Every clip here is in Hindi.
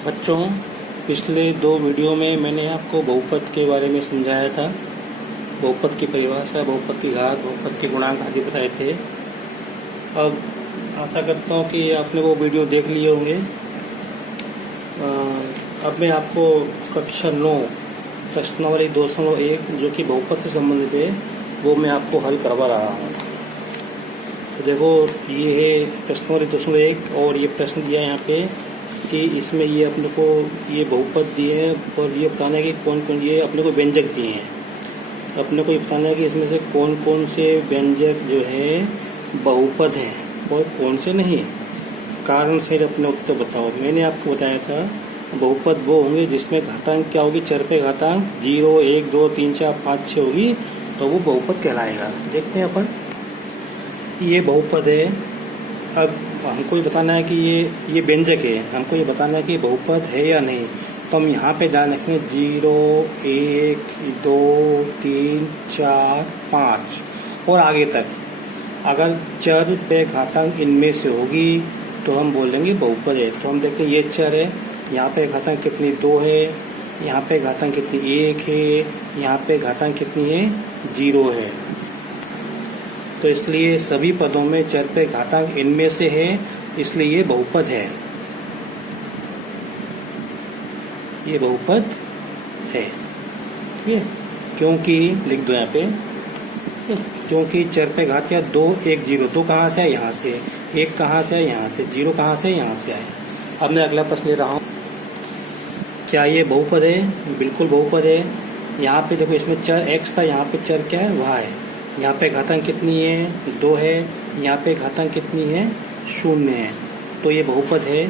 बच्चों, पिछले 2 वीडियो में मैंने आपको बहुपद के बारे में समझाया था। बहुपद की परिभाषा, बहुपद की घात, बहुपद के गुणांक आदि बताए थे। अब आशा करता हूँ कि आपने वो वीडियो देख लिए होंगे। अब मैं आपको कक्षा 9 प्रश्नावली 201 जो कि बहुपद से संबंधित है वो मैं आपको हल करवा रहा हूँ। तो देखो, ये है प्रश्नावली 201 और ये प्रश्न दिया है यहाँ पे कि इसमें ये अपने को ये बहुपद दिए हैं और ये बताना है कि कौन कौन, ये अपने को व्यंजक दिए हैं। अपने को ये बताना है कि इसमें से कौन कौन से व्यंजक जो है बहुपद हैं और कौन से नहीं। कारण सहित अपने उत्तर बताओ। मैंने आपको बताया था बहुपद वो होंगे जिसमें घातांक क्या होगी, चर पे घातांक 0, 1, 2, 3, 4, 5, 6 होगी, तो वो बहुपद कहलाएगा। देखते हैं अपन, ये बहुपद है। अब हमको ये बताना है कि ये व्यंजक है, हमको ये बताना है कि बहुपद है या नहीं। तो हम यहाँ पे ध्यान रखेंगे 0, 1, 2, 3, 4, 5 और आगे तक। अगर चर पे घातांक इनमें से होगी तो हम बोलेंगे बहुपद है। तो हम देखते हैं ये चर है, यहाँ पे घातांक कितनी 2 है, यहाँ पे घातांक कितनी 1 है, यहाँ पे घातांक कितनी है 0 है। तो इसलिए सभी पदों में चर पे घातांक इनमें से है, इसलिए ये बहुपद है। ये बहुपद है, ठीक है। क्योंकि लिख दो यहाँ पे, क्योंकि चर पे घात या 2, 1, 0, 2 कहाँ से है, यहाँ से। 1 कहाँ से है, यहाँ से। 0 कहाँ से है, यहाँ से आए। अब मैं अगला प्रश्न ले रहा हूँ। क्या ये बहुपद है? बिल्कुल बहुपद है। यहाँ पे देखो, इसमें चर x था, यहाँ पे चर क्या है, y है। यहाँ पे घातांक कितनी है 2 है, यहाँ पे घातांक कितनी है 0 है। तो ये बहुपद है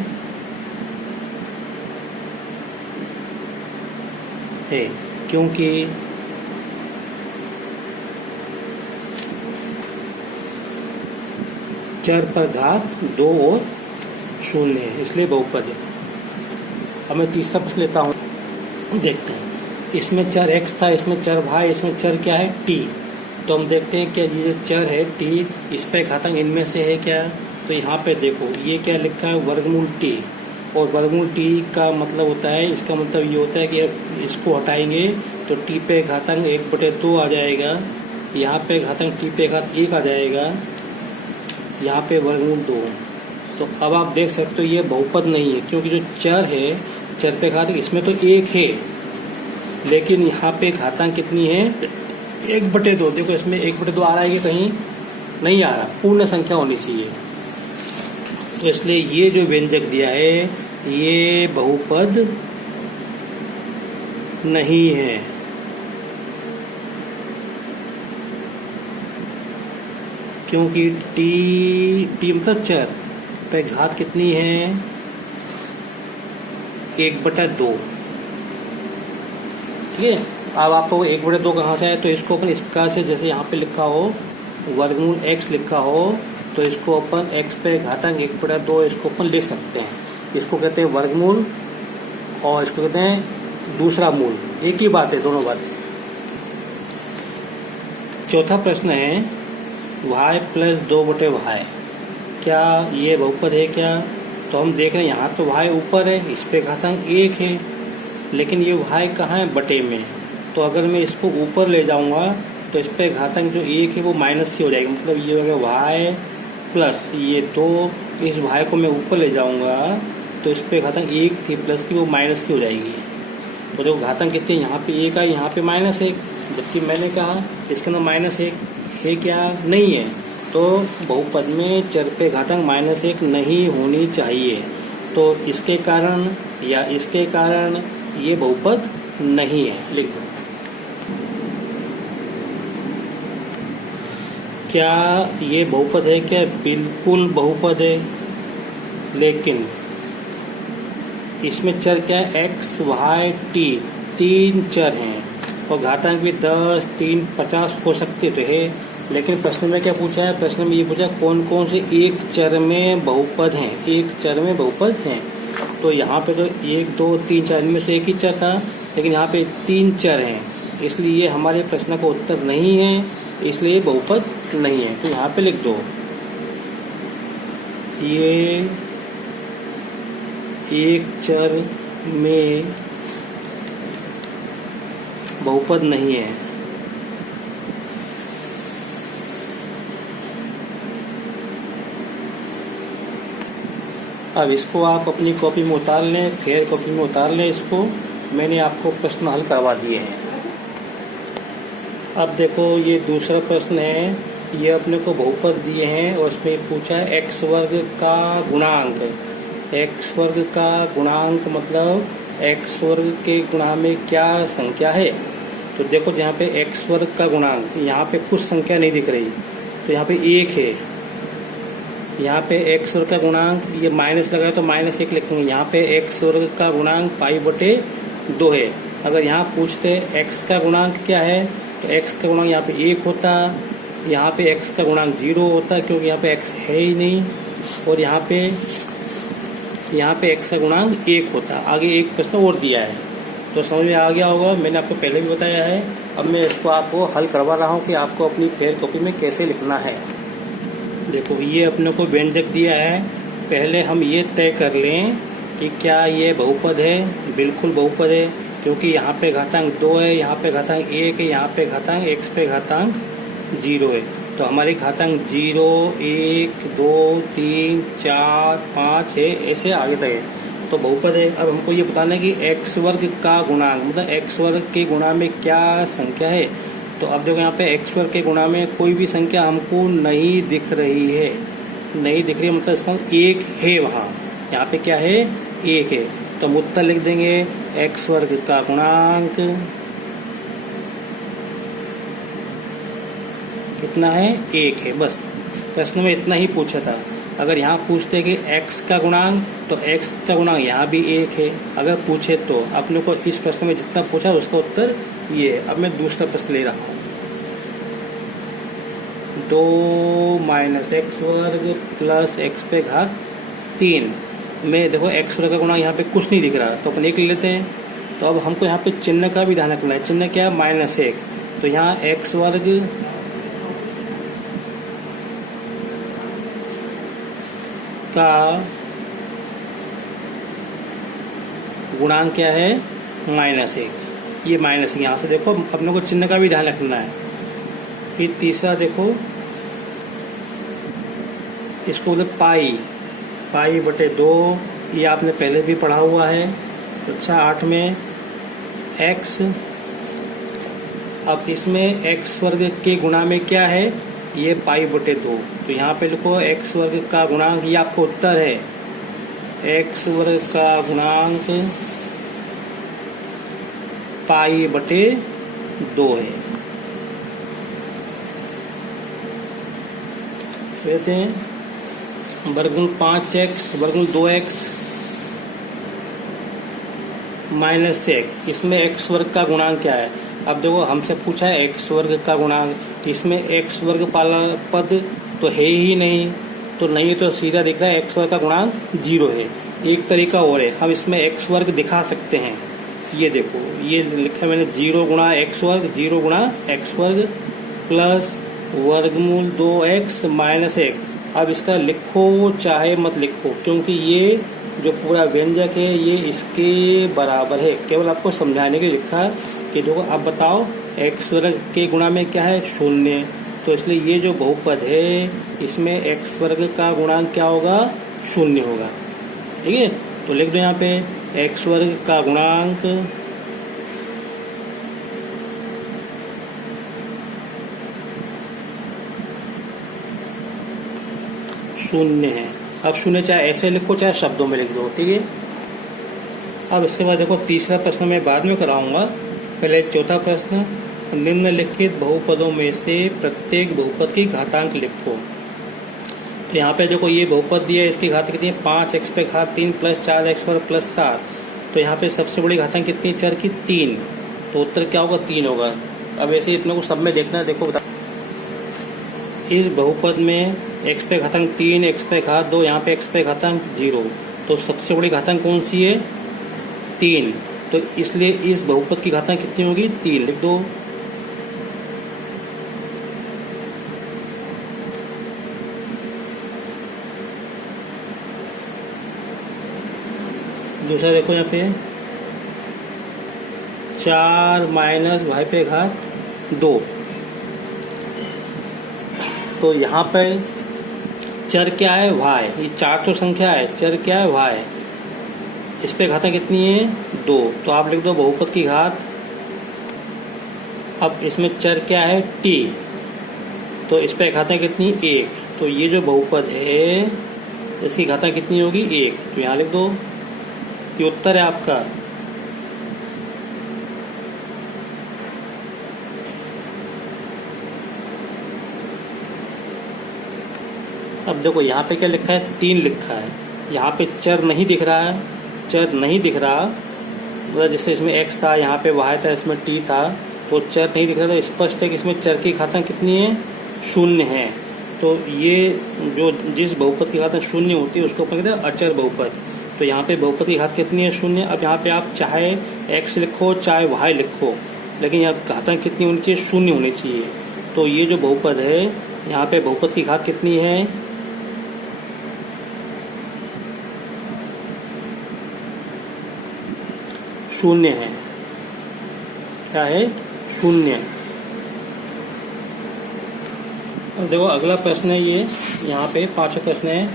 क्योंकि चर पर घात 2 और 0 है, इसलिए बहुपद है। अब मैं तीसरा प्रश्न लेता हूँ, देखते हैं। इसमें चर x था, इसमें चर y, इसमें चर क्या है t। तो हम देखते हैं कि ये जो चर है t, इस पे घातांक इनमें से है क्या। तो यहाँ पे देखो, ये क्या लिखा है वर्गमूल t, और वर्गमूल t का मतलब होता है, इसका मतलब ये होता है कि इसको हटाएंगे तो t पे घातांक 1/2 आ जाएगा, यहाँ पे घातांक t पे घात 1 आ जाएगा, यहाँ पे वर्गमूल 2। तो अब आप देख सकते हो ये बहुपद नहीं है, क्योंकि जो चर है, चर पे घातांक इसमें तो 1 है, लेकिन यहाँ पे घातांक कितनी है 1/2। देखो, इसमें 1/2 आ रहा है कि कहीं नहीं आ रहा, पूर्ण संख्या होनी चाहिए। तो इसलिए ये जो व्यंजक दिया है ये बहुपद नहीं है। क्योंकि टी मतलब चर पे घात कितनी है 1/2, ठीक है। अब आपको 1/2 कहाँ से है, तो इसको अपन इस प्रकार से, जैसे यहाँ पे लिखा हो वर्गमूल x लिखा हो, तो इसको अपन x पे घातांक 1/2 इसको अपन लिख सकते हैं। इसको कहते हैं वर्गमूल और इसको कहते हैं दूसरा मूल, एक ही बात है, दोनों बातें। चौथा प्रश्न है y + 2/y, क्या ये बहुपद है क्या। तो हम देख रहे हैं यहाँ तो y ऊपर है, इस पे घातांक 1 है, लेकिन ये y कहाँ है बटे में। तो अगर मैं इसको ऊपर ले जाऊंगा तो इस पे घातांक जो 1 है वो माइनस की हो जाएगी, मतलब ये हो गया y प्लस ये 2, इस y को मैं ऊपर ले जाऊंगा तो इस पे घातांक 1 थी प्लस की, वो माइनस की हो जाएगी। तो देखो घातांक कितनी, यहाँ पे 1 है, यहाँ पे -1, जबकि मैंने कहा इसके अंदर -1 है क्या, नहीं है। तो बहुपद में चर पे घातांक -1 नहीं होनी चाहिए। तो इसके कारण या इसके कारण ये बहुपद नहीं है, लिख दो। क्या ये बहुपद है क्या, बिल्कुल बहुपद है, लेकिन इसमें चर क्या है x, y, t, 3 चर हैं और घातांक भी 10, 3, 50 हो सकते तो है। लेकिन प्रश्न में क्या पूछा है, प्रश्न में ये पूछा कौन कौन से एक चर में बहुपद हैं, एक चर में बहुपद हैं। तो यहाँ पे तो 1, 2, 3, 4 में से एक ही चर था, लेकिन यहाँ पे 3 चर हैं, इसलिए हमारे प्रश्न का उत्तर नहीं है, इसलिए बहुपद नहीं है। तो यहाँ पे लिख दो ये एक चर में बहुपद नहीं है। अब इसको आप अपनी कॉपी में उतार लें, फेयर कॉपी में उतार लें। इसको मैंने आपको प्रश्न हल करवा दिए हैं। अब देखो ये दूसरा प्रश्न है, ये अपने को बहुपद दिए हैं और उसमें पूछा है एक्स वर्ग का गुणांक। एक्स वर्ग का गुणांक मतलब एक्स वर्ग के गुणा में क्या संख्या है। तो देखो यहाँ पे एक्स वर्ग का गुणांक, यहाँ पे कुछ संख्या नहीं दिख रही, तो यहाँ पे एक है। यहाँ पे एक्स वर्ग का गुणांक, ये माइनस लगाए तो -1 लिखेंगे। यहाँ पे एक्स वर्ग का गुणांक π/2 है। अगर यहाँ पूछते एक्स का गुणांक क्या है, तो एक्स का गुणांक यहाँ पे 1 होता, यहाँ पे एक्स का गुणांक 0 होता क्योंकि यहाँ पे एक्स है ही नहीं, और यहाँ पे एक्स का गुणांक 1 होता। आगे एक प्रश्न और दिया है, तो समझ में आ गया होगा। मैंने आपको पहले भी बताया है, अब मैं इसको आपको हल करवा रहा हूँ कि आपको अपनी फेयर कॉपी में कैसे लिखना है। देखो ये अपने को व्यंजक दिया है, पहले हम ये तय कर लें कि क्या ये बहुपद है। बिल्कुल बहुपद है, क्योंकि यहाँ पे घातांक 2 है, यहाँ पे घातांक 1 है, यहाँ पे घातांक x पे घातांक 0 है। तो हमारी घातांक 0, 1, 2, 3, 4, 5 है, ऐसे आगे तक है, तो बहुपद है। अब हमको ये बताना है कि एक्स वर्ग का गुणांक मतलब एक्स वर्ग के गुणा में क्या संख्या है। तो अब देखो यहाँ पे एक्स वर्ग के गुणा में कोई भी संख्या हमको नहीं दिख रही है, नहीं दिख रही है, मतलब इसका 1 है वहाँ। यहाँ पे क्या है, 1 है। तो हम उत्तर लिख देंगे एक्स वर्ग का गुणांक कितना है, 1 है। बस प्रश्न में इतना ही पूछा था। अगर यहाँ पूछते कि x का गुणांक, तो x का गुणांक यहाँ भी 1 है। अगर पूछे तो अपने को इस प्रश्न में जितना पूछा उसका उत्तर ये है। अब मैं दूसरा प्रश्न ले रहा हूँ, 2 - x वर्ग प्लस x पे घात 3 में देखो x वर्ग का गुणांक यहाँ पे कुछ नहीं दिख रहा, तो अपन 1 ले लेते हैं। तो अब हमको यहाँ पे चिन्ह का भी ध्यान रखना है। चिन्ह क्या है, -1। तो यहाँ x वर्ग का गुणांक क्या है, -1। ये -1, यहाँ से देखो अपने को चिन्ह का भी ध्यान रखना है। फिर तीसरा देखो, इसको बोलते π/2। ये आपने पहले भी पढ़ा हुआ है कक्षा 8 में। x, अब इसमें x वर्ग के गुणा में क्या है, ये π/2। तो यहाँ पे लिखो x वर्ग का गुणांक, ये आपको उत्तर है। x वर्ग का गुणांक π/2 है। कहते हैं वर्गमूल 5x वर्गमूल 2x -1। इसमें x वर्ग का गुणांक क्या है। अब देखो हमसे पूछा है x वर्ग का गुणांक, तो इसमें x वर्ग वाला पद तो है ही नहीं, तो नहीं तो सीधा दिख रहा है x वर्ग का गुणांक 0 है। एक तरीका और है, हम इसमें x वर्ग दिखा सकते हैं। ये देखो ये लिखा मैंने 0 गुणा x वर्ग, 0 गुणा x वर्ग प्लस वर्गमूल 2x -1। अब इसका लिखो चाहे मत लिखो, क्योंकि ये जो पूरा व्यंजक है ये इसके बराबर है। केवल आपको समझाने के लिए लिखा कि देखो आप बताओ x वर्ग के गुणा में क्या है, 0। तो इसलिए ये जो बहुपद है इसमें x वर्ग का गुणांक क्या होगा, 0 होगा। ठीक है, तो लिख दो यहाँ पे x वर्ग का गुणांक शून्य है। अब 0 चाहे ऐसे लिखो चाहे शब्दों में लिख दो। ठीक है, अब इसके बाद देखो तीसरा प्रश्न मैं बाद में कराऊंगा, पहले चौथा प्रश्न, निम्नलिखित बहुपदों में से प्रत्येक बहुपद की घातांक लिखो। तो यहाँ पे देखो ये बहुपद दिया है, इसकी घात कितनी है, 5x पे घात 3 प्लस 4x वर्ग प्लस 7। तो यहाँ पे सबसे बड़ी घातांक कितनी, चर की 3। तो उत्तर क्या होगा, 3 होगा। अब ऐसे इतने को सब में देखना है। देखो बता, इस बहुपद में x पे घातांक 3, x पे घात 2, यहाँ पे x पे घातांक 0। तो सबसे बड़ी घातांक कौन सी है, 3। तो इसलिए इस बहुपद की घातांक कितनी होगी, 3 लिख दो। दूसरा देखो यहाँ पे 4 माइनस वाई पे घात 2। तो यहाँ पर चर क्या है y, ये 4 तो संख्या है, चर क्या है y, इस पे घातांक कितनी है 2, तो आप लिख दो बहुपद की घात। अब इसमें चर क्या है t, तो इस पे घातांक कितनी 1, तो ये जो बहुपद है इसकी घातांक कितनी होगी 1, तो यहाँ लिख दो, ये उत्तर है आपका। अब देखो यहाँ पे क्या लिखा है 3 लिखा है, यहाँ पे चर नहीं दिख रहा है, चर नहीं दिख रहा, मतलब जैसे इसमें x था, यहाँ पे y था, इसमें t था, तो चर नहीं दिख रहा, तो स्पष्ट है कि इसमें चर की घातांक कितनी है 0 है। तो ये जो जिस बहुपद की घातांक 0 होती है उसको अपन कहते हैं अचर बहुपद। तो यहाँ पे बहुपद की घात कितनी है 0। अब यहाँ पे आप चाहे x लिखो चाहे y लिखो, लेकिन यहाँ घातांक कितनी होनी चाहिए 0 होनी चाहिए। तो ये जो बहुपद है यहाँ पे बहुपद की घात कितनी है 0 है, क्या है 0। और देखो अगला प्रश्न है, ये यहाँ पे 5वां प्रश्न है।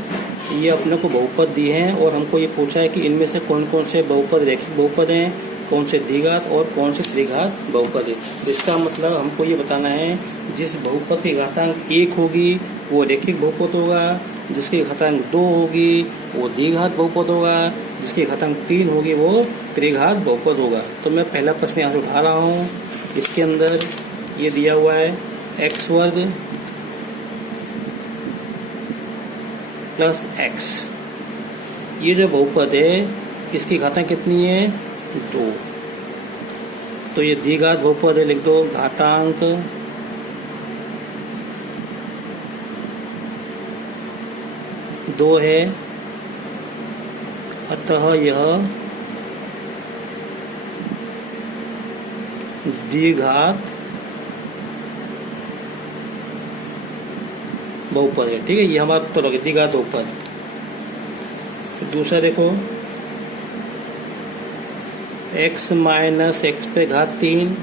ये अपने को बहुपद दिए हैं और हमको ये पूछा है कि इनमें से कौन कौन से बहुपद रैखिक बहुपद हैं, कौन से द्विघात और कौन से त्रिघात बहुपद है। इसका मतलब हमको ये बताना है जिस बहुपद की घातांक 1 होगी वो रैखिक बहुपद होगा, जिसकी घातांक 2 होगी वो द्विघात बहुपद होगा, जिसकी घातांक 3 होगी वो त्रिघात बहुपद होगा। तो मैं पहला प्रश्न यहाँ से उठा रहा हूँ। इसके अंदर ये दिया हुआ है x वर्ग प्लस x, ये जो बहुपद है इसकी घातांक कितनी है 2, तो ये द्विघात बहुपद है, लिख दो घातांक 2 है, अतः यह द्विघात बहुपद है। ठीक है, ये हमारा उत्तर हो गया द्विघात बहुपद। तो दूसरा देखो x माइनस एक्स पे घात 3,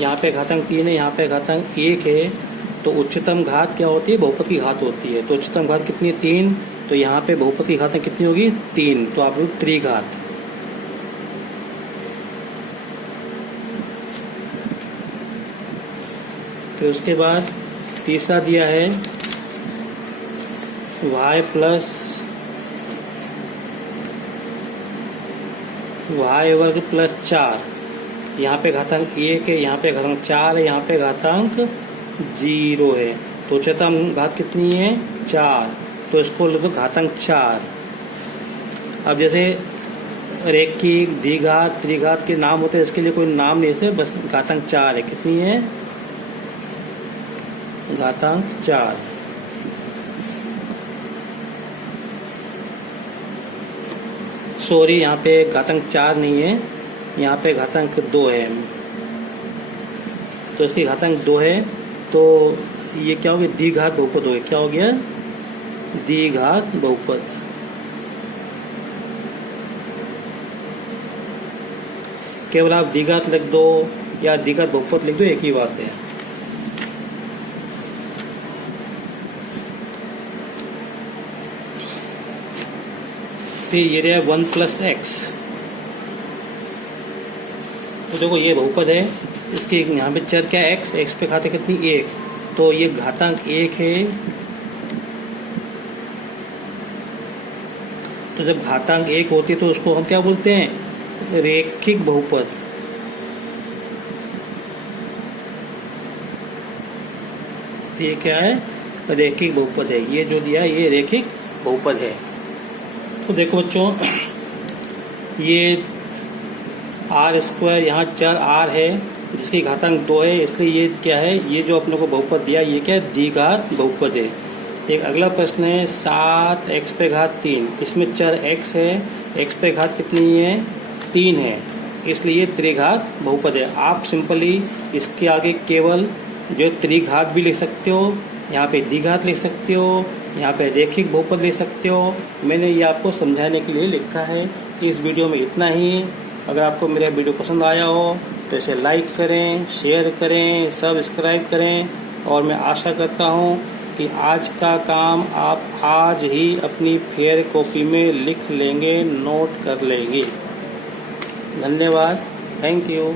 यहाँ पे घातांक 3 है, यहाँ पे घातांक 1 है, तो उच्चतम घात क्या होती है बहुपद की घात होती है। तो उच्चतम घात कितनी है 3, तो यहाँ पे बहुपद की घातांक कितनी होगी 3, तो आप लोग त्रिघात। फिर उसके बाद तीसरा दिया है y प्लस y वर्ग प्लस 4, यहाँ पे घातांक 1 है, यहाँ पे घातांक 4 है, यहाँ पे घातांक 0 है, तो उच्चतम घात कितनी है 4, तो इसको लिख दो घातांक 4। अब जैसे रैखिक द्विघात त्रिघात के नाम होते हैं, इसके लिए कोई नाम नहीं है, बस घातांक 4 है। कितनी है घातांक 4। सॉरी, यहाँ पे घातांक 4 नहीं है, यहाँ पे घातांक 2 है, तो इसकी घातांक 2 है, तो ये क्या हो गया द्विघात बहुपद हो गया। क्या हो गया द्विघात बहुपद। केवल आप द्विघात लिख दो या द्विघात बहुपद लिख दो, एक ही बात है। फिर ये रहा 1 प्लस एक्स, तो देखो ये बहुपद है, इसके यहाँ पे चर क्या है x पे घातांक कितनी 1, तो ये घातांक 1 है, तो जब घातांक 1 होती है तो उसको हम क्या बोलते हैं रैखिक बहुपद। ये क्या है रैखिक बहुपद है, ये जो दिया है ये रैखिक बहुपद है। तो देखो बच्चों, ये आर स्क्वायर, यहाँ चर आर है जिसकी घातांक 2 है, इसलिए ये क्या है ये जो अपने को बहुपद दिया ये क्या है द्विघात बहुपद है। एक अगला प्रश्न है 7 x पे घात 3, इसमें चर x है, x पे घात कितनी है 3 है, इसलिए त्रिघात बहुपद है। आप सिंपली इसके आगे केवल जो त्रिघात भी लिख सकते हो, यहाँ पे द्विघात लिख सकते हो, यहाँ पे रैखिक बहुपद लिख सकते हो। मैंने ये आपको समझाने के लिए लिखा है इस वीडियो में इतना ही। अगर आपको मेरा वीडियो पसंद आया हो तो इसे लाइक करें, शेयर करें, सब्सक्राइब करें और मैं आशा करता हूं कि आज का काम आप आज ही अपनी फेयर कॉपी में लिख लेंगे, नोट कर लेंगे। धन्यवाद। Thank you.